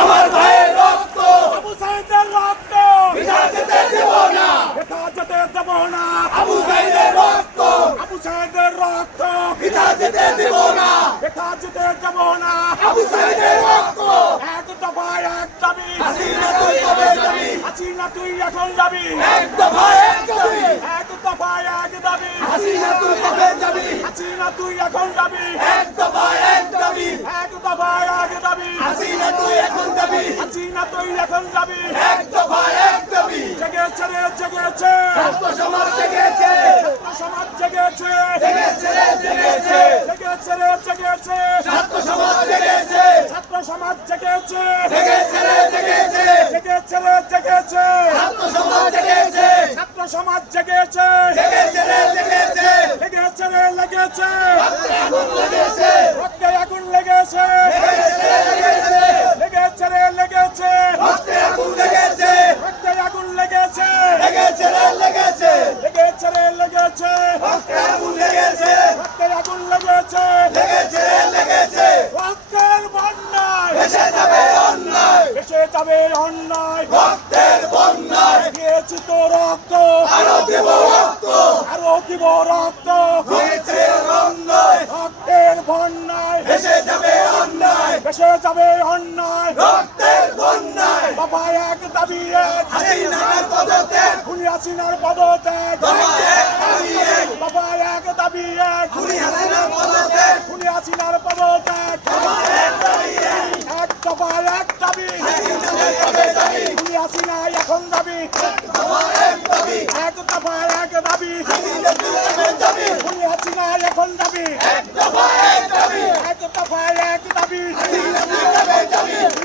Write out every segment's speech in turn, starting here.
আমার ভাইয়ের রক্ত। আবু সাইদের রক্ত। বিনা যেতে দেব না। এটা যেতে দেব না। আবু সাইদের রক্ত। আবু সাইদের রক্ত। বিনা যেতে দেব না। এটা যেতে দেব না। আবু সাইদের রক্ত। এক দফা এক দাবি। হাসিনা তুই কবে যাবি। হাসিনা তুই এখন যাবি। এক দফা এক দাবি। এক দফা এক দাবি। হাসিনা তুই কবে যাবি। হাসিনা তুই এখন যাবি। এক দফা এক দাবি। এক দফা এক দাবি হাসিনা তুই এখন যাবি হাসিনা তুই এখন যাবি এক দফা এক দাবি। জেগেছে রে জেগেছে। ছাত্র সমাজ জেগেছে। ছাত্র সমাজ জেগেছে। জেগেছে রে জেগেছে। জেগেছে রে জেগেছে ছাত্র সমাজ জেগেছে ছাত্র সমাজ জেগেছে জেগেছে রে জেগেছে জেগেছে রে জেগেছে ছাত্র সমাজ জেগেছে ছাত্র সমাজ জেগেছে জেগেছে রে জেগেছে লেগেছে রে লেগেছে আগুন লেগেছে রক্তে আগুন লেগেছে জেগেছে রে জেগেছে লেগেছে রে লেগেছে রক্তে আগুন লেগেছে রক্তে আগুন লেগেছে লেগেছে রে লেগেছে লেগেছে রে লেগেছে রক্তে আগুন লেগেছে রক্তে আগুন লেগেছে লেগেছে রে লেগেছে রক্তের বন্যায় ভেসে যাবে যাবে অন্যায়। রক্তের বন্যায়। দিয়েছি তো রক্ত। আরও দেব রক্ত। আরও দিব রক্ত। হয়েছে অন্যায়। রক্তের বন্যায়। ভেসে যাবে অন্যায়। এসে যাবে অন্যায়। রক্তের বন্যায়। বাবা এক দাবি এক। হাসিনার পদত্যাগ। খুনি হাসিনার পদত্যাগ। বাবা এক দাবি এক। বাবা এক দাবি এক। খুনি হাসিনার পদত্যাগ খুনি হাসিনার পদত্যাগ বাবা এক দাবি এক এক দফা এক দাবি হাসিনার কবে দাবি খুনি হাসিনা এখন দাবি। এক দফা এক দাবি। হাসিনা এখন দাবি। এক দফা এক দাবি।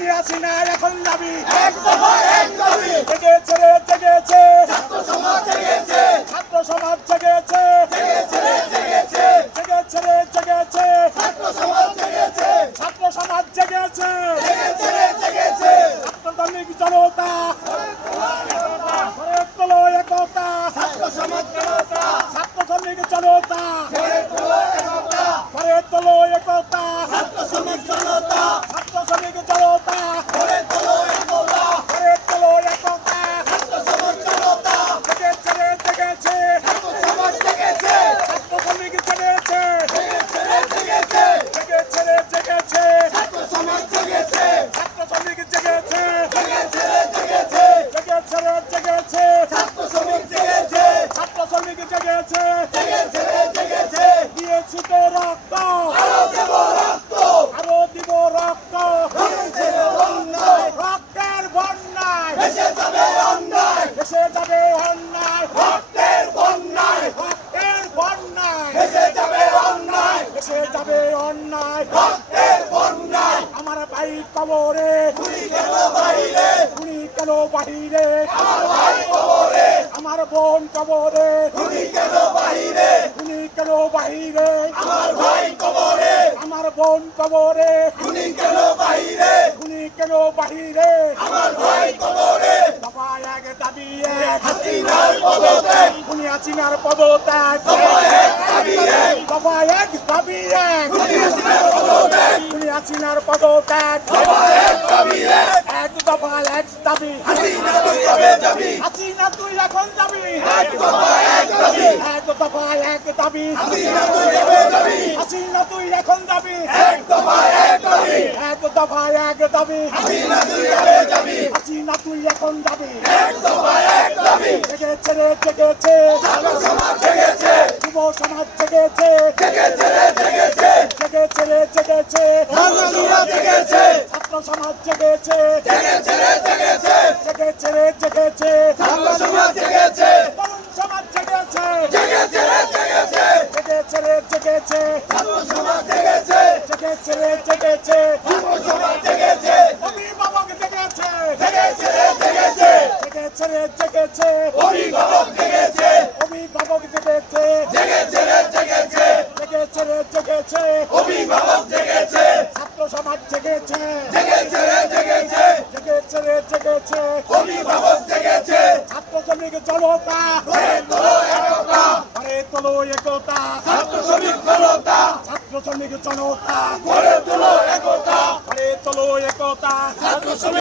হাসিনা এখন দাবি। এক দফা এক দাবি জেগেছে রে জেগেছে ছাত্র সমাজ জেগেছে ছাত্র সমাজ জেগেছে জেগেছে রে জেগেছে জেগেছে রে জেগেছে ছাত্র সমাজ জেগেছে ছাত্র সমাজ জেগেছে জেগেছে রে জেগেছে ছাত্রতান্ত্রিক জনতা গড়ে তোলো একতা ছাত্র সমাজ জনতা ছাত্রতান্ত্রিক জনতা গড়ে তোলো একতা গড়ে তোলো একতা ছাত্র সমাজ জনতা ছাত্রশ্রমিক জনতা গড়ে তোলো একতা গড়ে তোলো একতা ছাত্র সমাজ জনতা জেগেছে রে জেগেছে ছাত্র সমাজ জেগেছে ছাত্রশ্রমিক জেগেছে জেগেছে রে জেগেছে জেগেছে রে জেগেছে ছাত্র সমাজ জেগেছে ছাত্রশ্রমিক জেগেছে জেগেছে রে জেগেছে জেগেছে রে জেগেছে ছাত্র শ্রমিক জেগেছে ছাত্রশ্রমিক জেগেছে জেগেছে রে জেগেছে দিয়েছি তো রক্ত আরও দেব রক্ত আরও দিব রক্ত হয়েছে রে অন্যায় রক্তের বন্যায় ভেসে যাবে অন্যায় এসে যাবে অন্যায় রক্তের বন্যায় রক্তের বন্যায় ভেসে যাবে এসে যাবে অন্যায়। রক্তের বন্যায়। আমার ভাই কবরে। খুনি কেন খুনি কেন বাহিরে? আমার ভাই কবরে। আমার বোন কবরে। খুনি কেন বাইরে খুনি কেন বাহিরে? আমার ভাই কবরে। আমার বোন কবরে। খুনি কেন খুনি কেন বাহিরে? আমার ভাই কবরে। দফা এক দাবি এক। হাসিনার পদত্যাগ। খুনি হাসিনার পদত্যাগ। এক। দাবি এক দফা এক দাবি। এক খুনি হাসিনার পদত্যাগ খুনি হাসিনার পদত্যাগ হাসিনা তুই কবে যাবি হাসিনা তুই এখন যাবি এক দফা এক দাবি এক দফা এক দাবি হাসিনা তুই কবে যাবি হাসিনা তুই এখন যাবি এক জেগেছে রে জেগেছে সমাজ জেগেছে যুব সমাজ জেগেছে। জেগেছে রে, জেগেছে। জেগেছে রে জেগেছে ছাত্র সমাজ জেগেছে। জেগেছে রে জেগেছে জেগেছে রে জেগেছে ছাত্র সমাজ জেগেছে তরুণ সমাজ জেগেছে জেগেছে রে জেগেছে জেগেছে রে জেগেছে ছাত্র সমাজ জেগেছে জেগেছে রে জেগেছে ছাত্র সমাজ জেগেছে অভিভাবক জেগেছে জেগেছে রে জেগেছে জেগেছে জেগেছে। অভিভাবক জেগেছে। অভিভাবক জেগেছে। জেগেছে রে জেগেছে। জেগেছে রে জেগেছে। অভিভাবক জেগেছে। ছাত্র সমাজ জেগেছে। জেগেছে রে জেগেছে। জেগেছে রে জেগেছে। অভিভাবক জেগেছে। ছাত্র শ্রমিক জনতা। গড়ে তোলো একতা। ঘরে তোলো একতা। ছাত্র শ্রমিক জনতা। ছাত্র শ্রমিক জনতা। গড়ে তোলো একতা। ঘরে তোলো একতা। ছাত্র